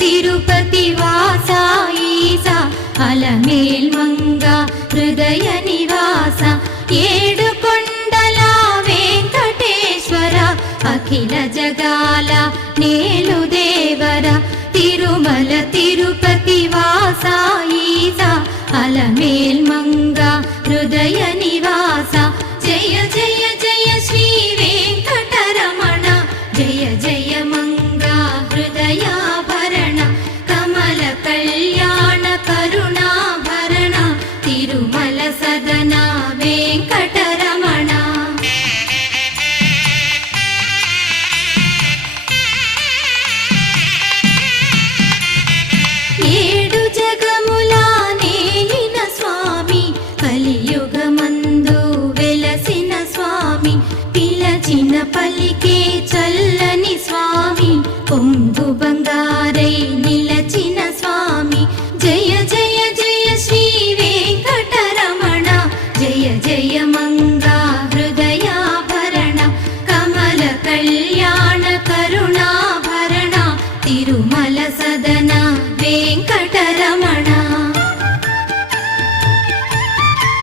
తిరుపతి వాస ఈస అలమేల్ మంగ హృదయ నివాస ఏడు కొండల వెంకటేశ్వర అఖిల జగాల నేలు దేవర తిరుమల తిరుపతి వాస ఈస అలమేల్ మంగ హృదయ నివాస